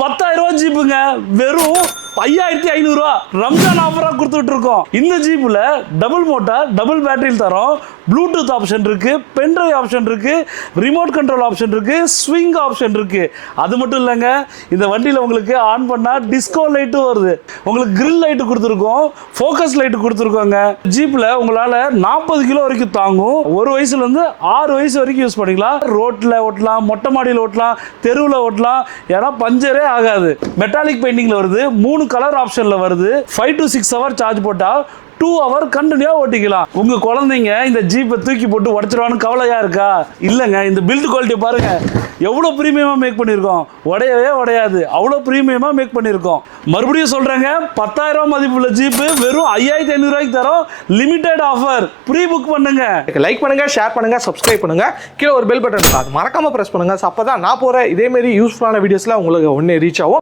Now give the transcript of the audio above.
10,000 ஜீப்புங்க, வெறும் 5,500 ரம்ஜான் ஆஃபரா கொடுத்துட்டு இருக்கோம். இந்த ஜீப்ல டபுள் மோட்டார், டபுள் பேட்டரியில் தரோம். ப்ளூடூத் ஆப்ஷன் இருக்கு, பென்ட்ரைவ் ஆப்ஷன் இருக்கு, ரிமோட் கண்ட்ரோல் ஆப்ஷன் இருக்கு, ஸ்விங் ஆப்ஷன் இருக்கு. அது மட்டும் இல்லைங்க, இந்த வண்டியில் உங்களுக்கு ஆன் பண்ணா டிஸ்கோ லைட்டும் வருது. உங்களுக்கு கிரில் லைட்டு கொடுத்துருக்கோம், ஃபோக்கஸ் லைட்டு கொடுத்துருக்கோங்க. ஜீப்ல உங்களால 40 கிலோ வரைக்கும் தாங்கும். 1 வயசுல இருந்து 6 வயசு வரைக்கும் யூஸ் பண்ணிக்கலாம். ரோட்ல ஓட்டலாம், மொட்டை மாடியில் ஓட்டலாம், தெருவில் ஓட்டலாம். ஏன்னா பஞ்சரே ஆகாது. மெட்டாலிக் பெயிண்டிங்ல வருது, 3 கலர் ஆப்ஷன்ல வருது. 5 to 6 hour சார்ஜ் போட்டா 2 hour கண்டினியூவா ஓட்டிக்கலாம். உங்க குழந்தைங்க இந்த ஜீப்பை தூக்கி போட்டு உடைச்சிருவான்னு கவலையா இருக்கா? இல்லைங்க, இந்த பில்ட் குவாலிட்டி பாருங்க, எவ்வளோ ப்ரீமியமா மேக் பண்ணியிருக்கோம். உடையவே உடையாது, அவ்வளோ ப்ரீமியமா மேக் பண்ணியிருக்கோம். மறுபடியும் சொல்றேங்க, 10,000 மதிப்புள்ள ஜீப்பு வெறும் 5,500 தரோம். Limited offer. ப்ரீ புக் பண்ணுங்க. லைக் பண்ணுங்க, ஷேர் பண்ணுங்க, சப்ஸ்கிரைப் பண்ணுங்க. கீழே ஒரு பெல் பட்டன் இருக்கு, அது மறக்காம பிரஸ் பண்ணுங்க. அப்பதான் நான் போற இதே மாதிரி யூஸ்ஃபுல்லான வீடியோஸ்ல உங்களுக்கு உடனே ரீச் ஆகும்.